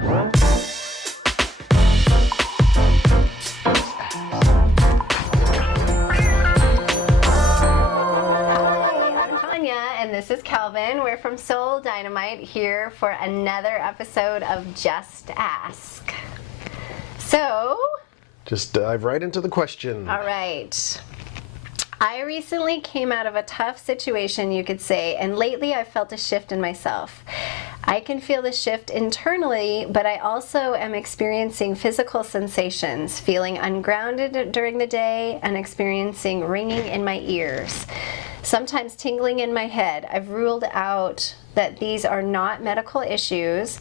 And this is Kelvin. We're from Soul Dynamite here for another episode of Just Ask. So, just dive right into the question. All right. I recently came out of a tough situation, you could say, and lately I've felt a shift in myself. I can feel the shift internally, but I also am experiencing physical sensations, feeling ungrounded during the day and experiencing ringing in my ears. Sometimes tingling in my head. I've ruled out that these are not medical issues.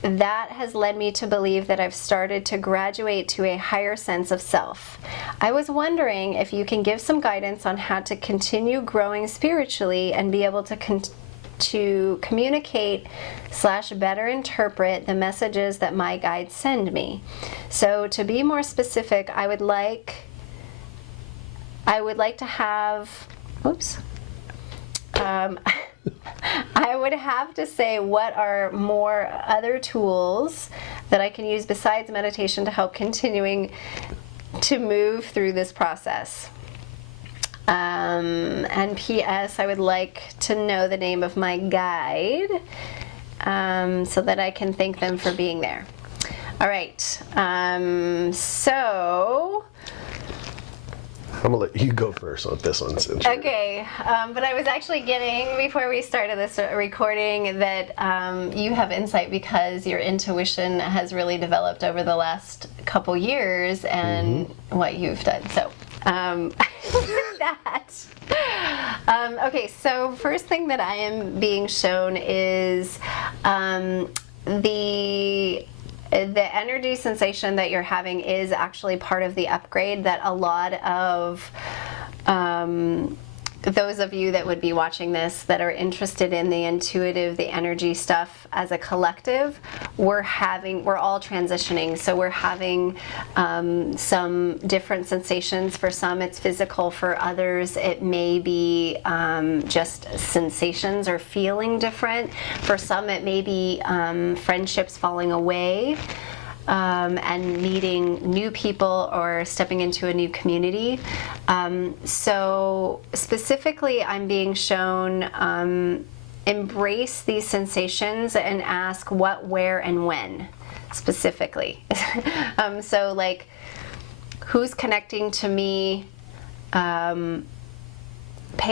That has led me to believe that I've started to graduate to a higher sense of self. I was wondering if you can give some guidance on how to continue growing spiritually and be able to communicate / better interpret the messages that my guides send me. So to be more specific, I would like to have, I would have to say, what are more other tools that I can use besides meditation to help continuing to move through this process? And P.S. I would like to know the name of my guide so that I can thank them for being there. All right. So I'm gonna let you go first on this one. Okay, but I was actually getting, before we started this recording, that you have insight because your intuition has really developed over the last couple years and what you've done. So, that. Okay, so first thing that I am being shown is the energy sensation that you're having is actually part of the upgrade that a lot of those of you that would be watching this that are interested in the intuitive, the energy stuff as a collective, we're all transitioning. So we're having some different sensations. For some it's physical, for others it may be just sensations or feeling different. For some it may be friendships falling away. And meeting new people or stepping into a new community. So specifically, I'm being shown embrace these sensations and ask what, where, and when, specifically. So like, who's connecting to me? Pay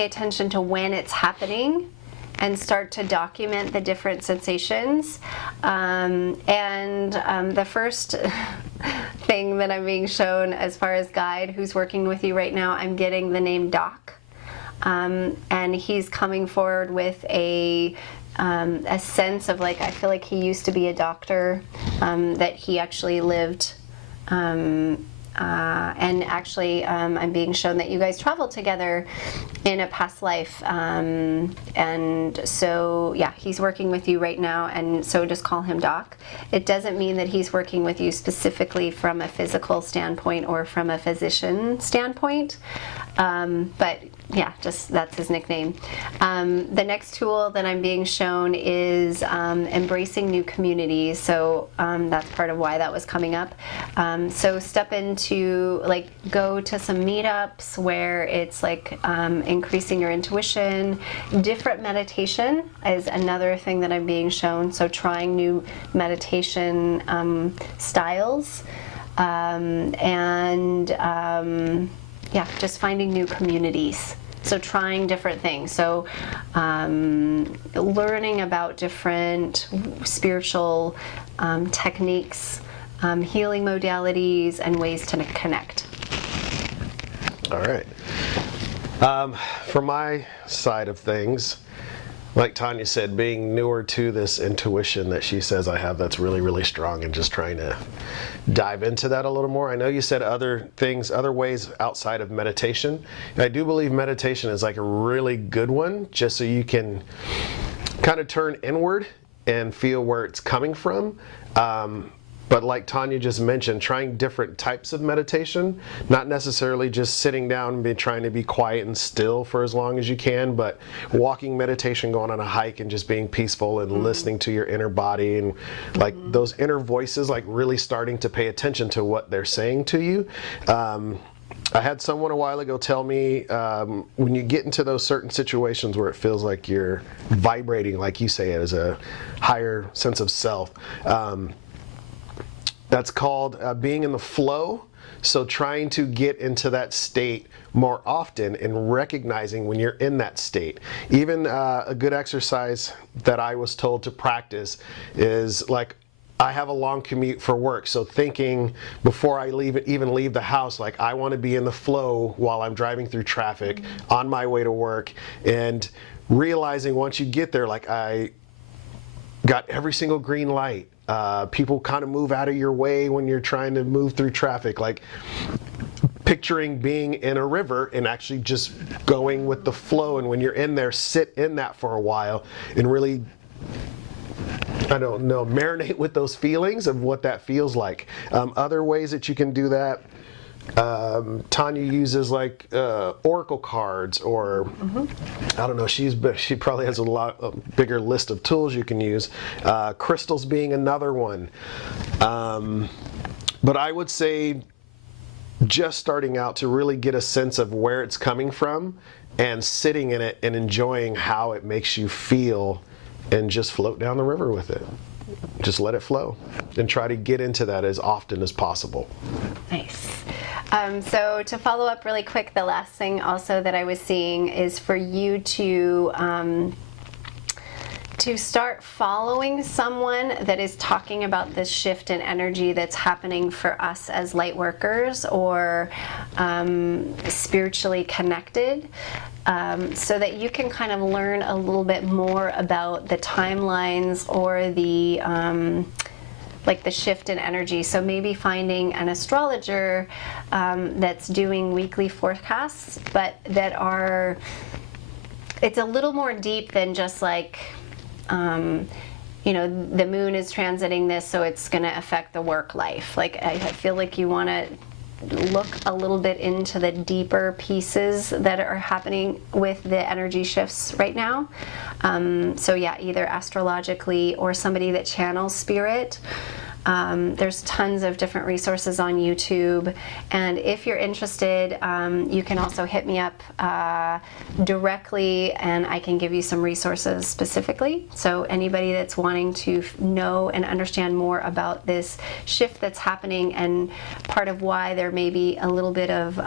attention to when it's happening and start to document the different sensations. The first thing that I'm being shown as far as guide who's working with you right now, I'm getting the name Doc. And he's coming forward with a sense of, like, I feel like he used to be a doctor, that he actually lived and actually I'm being shown that you guys traveled together in a past life, and so yeah, he's working with you right now, and so just call him Doc. It doesn't mean that he's working with you specifically from a physical standpoint or from a physician standpoint, but yeah, just that's his nickname. The next tool that I'm being shown is embracing new communities. So that's part of why that was coming up. So step into, like, go to some meetups where it's like increasing your intuition. Different meditation is another thing that I'm being shown. So trying new meditation styles, yeah, just finding new communities. So trying different things. So learning about different spiritual techniques, healing modalities, and ways to connect. All right. From my side of things, like Tanya said, being newer to this intuition that she says I have that's really, really strong, and just trying to dive into that a little more. I know you said other things, other ways outside of meditation. I do believe meditation is like a really good one, just so you can kind of turn inward and feel where it's coming from. But like Tanya just mentioned, trying different types of meditation, not necessarily just sitting down and trying to be quiet and still for as long as you can, but walking meditation, going on a hike and just being peaceful and listening to your inner body and like those inner voices, like really starting to pay attention to what they're saying to you. I had someone a while ago tell me when you get into those certain situations where it feels like you're vibrating, like you say it, as a higher sense of self, that's called being in the flow. So trying to get into that state more often and recognizing when you're in that state. Even a good exercise that I was told to practice is like, I have a long commute for work, so thinking before I even leave the house, like I want to be in the flow while I'm driving through traffic on my way to work, and realizing once you get there, like I got every single green light. People kind of move out of your way when you're trying to move through traffic, like picturing being in a river and actually just going with the flow, and when you're in there, sit in that for a while and really, I don't know, marinate with those feelings of what that feels like. Other ways that you can do that, Tanya uses like oracle cards, or I don't know, she probably has a bigger list of tools you can use. Crystals being another one. But I would say just starting out to really get a sense of where it's coming from and sitting in it and enjoying how it makes you feel, and just float down the river with it. Just let it flow and try to get into that as often as possible. Nice. So to follow up really quick, the last thing also that I was seeing is for you to start following someone that is talking about this shift in energy that's happening for us as light workers or spiritually connected, so that you can kind of learn a little bit more about the timelines or the like the shift in energy. So maybe finding an astrologer that's doing weekly forecasts, but that are, it's a little more deep than just like, you know, the moon is transiting this, so it's going to affect the work life. Like, I feel like you want to look a little bit into the deeper pieces that are happening with the energy shifts right now. So yeah, either astrologically or somebody that channels spirit. There's tons of different resources on YouTube, and if you're interested, you can also hit me up directly and I can give you some resources specifically. So anybody that's wanting to know and understand more about this shift that's happening, and part of why there may be a little bit of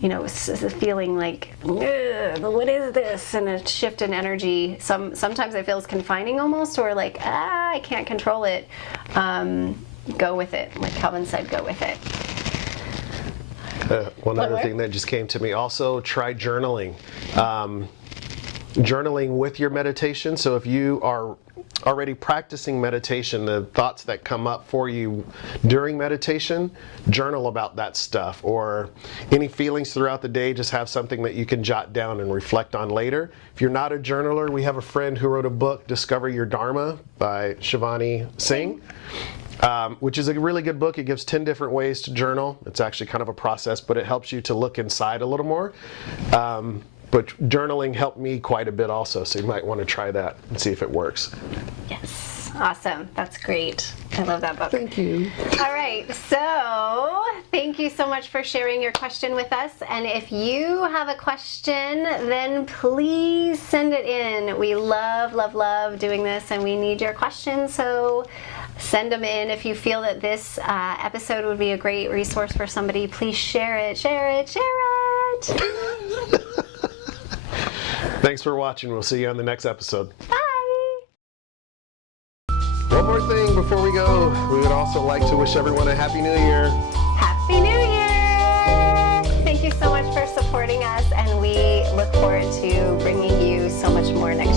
you know, feeling like, what is this? And a shift in energy. Sometimes I feel it's confining almost, or like, I can't control it. Go with it. Like Calvin said, go with it. One other thing that just came to me, also try journaling. Journaling with your meditation. So if you are already practicing meditation, the thoughts that come up for you during meditation, journal about that stuff. Or any feelings throughout the day, just have something that you can jot down and reflect on later. If you're not a journaler, we have a friend who wrote a book, Discover Your Dharma by Shivani Singh, which is a really good book. It gives 10 different ways to journal. It's actually kind of a process, but it helps you to look inside a little more. But journaling helped me quite a bit also, so you might want to try that and see if it works. Yes, awesome. That's great. I love that book. Thank you. All right, so thank you so much for sharing your question with us. And if you have a question, then please send it in. We love, love, love doing this, and we need your questions, so send them in. If you feel that this episode would be a great resource for somebody, please share it, share it, share it. Thanks for watching. We'll see you on the next episode. Bye. One more thing before we go. We would also like to wish everyone a Happy New Year. Happy New Year! Thank you so much for supporting us, and we look forward to bringing you so much more next